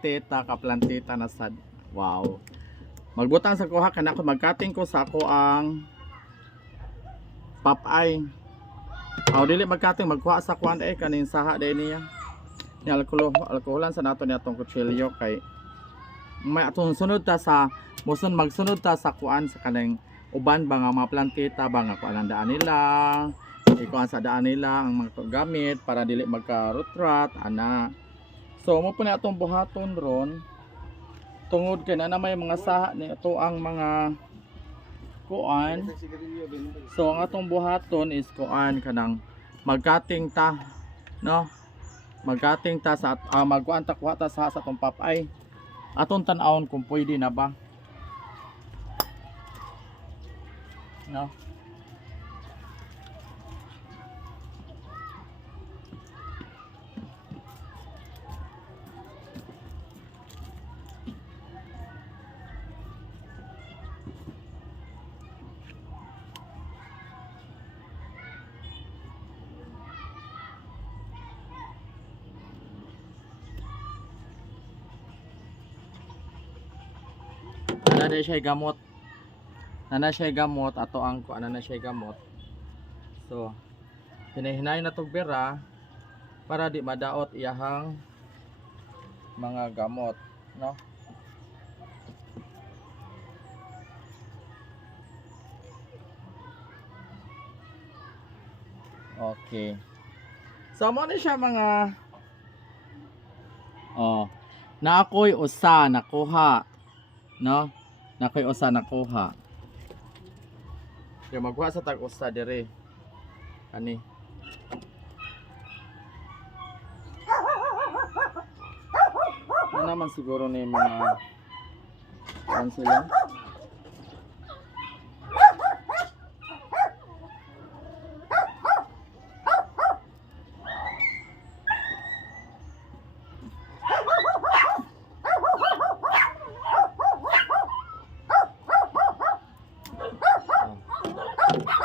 plantita ka plantita na sad. Wow. Magbutang sa kuha kana ko magkating ko sa ako ang papay. Aw dili magkating magkuha sa kuan kanin saha day niya. Ni alkoholan sa nato ni atong kutsilyo kay may atong sunod ta sa magsunod ta sa kuan sa kanang uban ba nga mga plantita ba nga kuan ang daan nila. Ikuan sa daan nila ang mga gamit para dili magka-rutrat ana. So mo po na atong buhaton ron tungod kay na may mga saha ni ito ang mga kuan. So ang atong buhaton is kuan kanang magkating ta no. Magkating ta sa magkuan ta kuha ta sa atong papay. Atong tan-awon kung pwede na ba. No. Nana siya gamot. Nana siya gamot ato ang kuan na siya gamot. So, hinahinay na tog bera para di madaot iyahang mga gamot, no? Okay. So mo na siya mga na ako'y usa nakuha, no? Na ako'y usa nakuha. Kaya magkuha sa tag-usa dire. Ani. Ano naman siguro ni mga sila?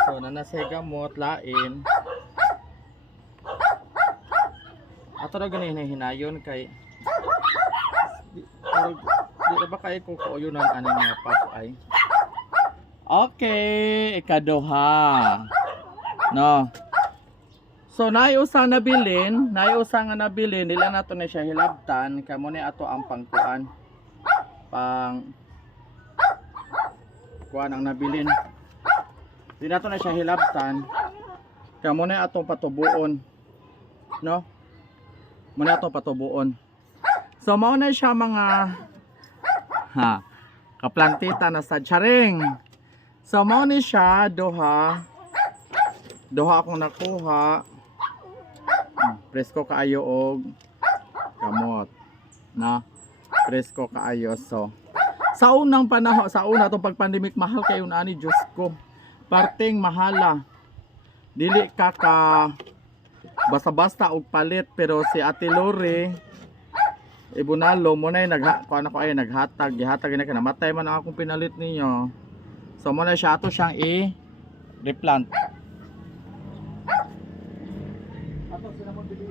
So nanasay gamot lain. Ato ra gani hinayon kay di ba kay ko kuyonan ani nga papay. Okay, ikaduha. No. So naiusa nga nabilin nila nato na siya hilabtan kamo ni ato ang pangkuan. Kuan ang nabilin. Di nato na siya hilabtan. Kaya muna atong patubuon. No? Muna atong patubuon. So mao na siya mga kaplantita na sa charing. So mao ni siya duha akong nakuha. Presko kaayo og kamot. Na? Presko kaayo. So sa unang panahon, sa una tong pag-pandemic mahal kayo ani Diyos ko. Parting mahala. Dili ka basta-basta og palit pero si Ate Lori Ibunalo mo na naghatag gihatag na namatay man ang akong pinalit ninyo. So mo na siya ato siyang i-replant. Ato sila mo bili.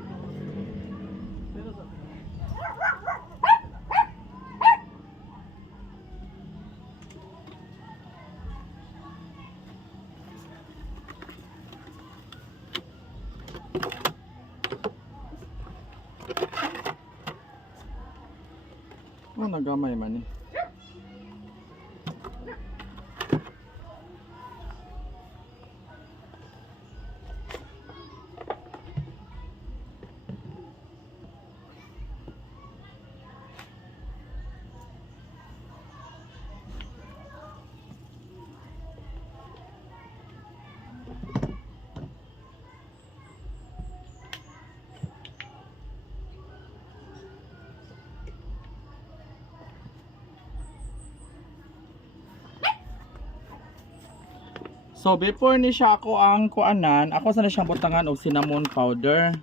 Oh, nagamay man eh. So before ni siya ako ang kuanan, ako sana siyang butangan og cinnamon powder.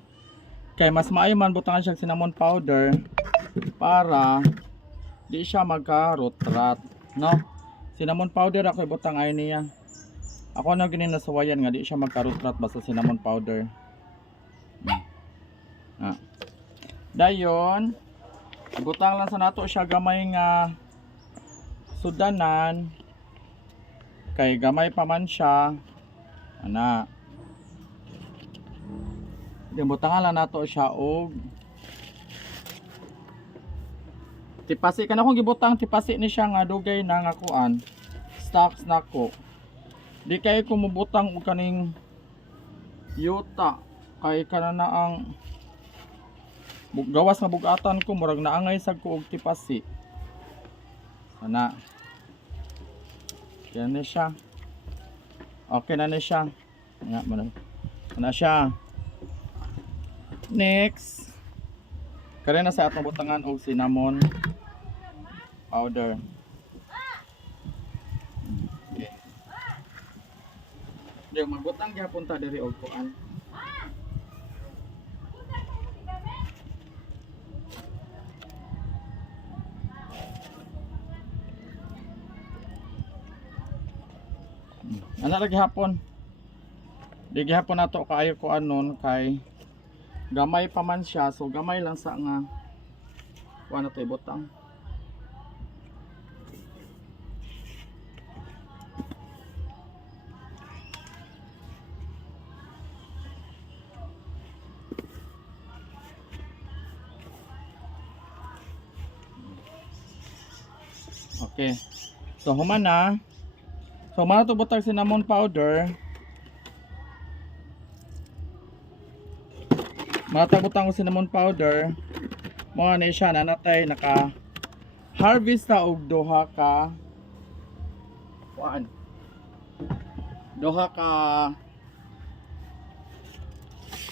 Kay mas maayo man butangan siya cinnamon powder para di siya magka-rot-rot, no? Cinnamon powder ako ibutang ay niya. Ako na gini nasawayan nga di siya magka-rot-rot basta cinnamon powder. Dayon Butang lang sa nato siya gamay nga sudanan. Kay gamay pa man siya. Ana. Butangan lang nato siya og tipasi kana kung gibutang tipasi ni siya nga dugay na nga kuan. Stocks nako. Di kay ko mubutang og kaning yuta kay kana na ang gawas nga bugatan ko murag naangay sad ko og tipasi. Ana. Yan na siya. Okay na siya. Nga mo na. Ana siya. Next. Kare na sa atong butangan og cinnamon powder. Okay. Di magbutang gyapon ta diri og kuan. Ana lagi hapon. Di gihapon nato kaayo ko anon kay gamay pa man siya, so gamay lang sa nga kuan nato ibutang. Okay. So human na. So mana to butang cinnamon powder. Matabutang ko cinnamon powder. Mga na siya na natay naka harvest ta og duha ka kuan. Duha ka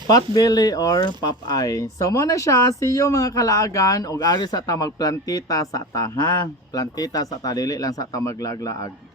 pot belly or pop eye. So mo na siya, see you mga kalaagan og ari sa ta magplantita sa ta ha. Plantita sa ta dili lang sa ta maglaglaag.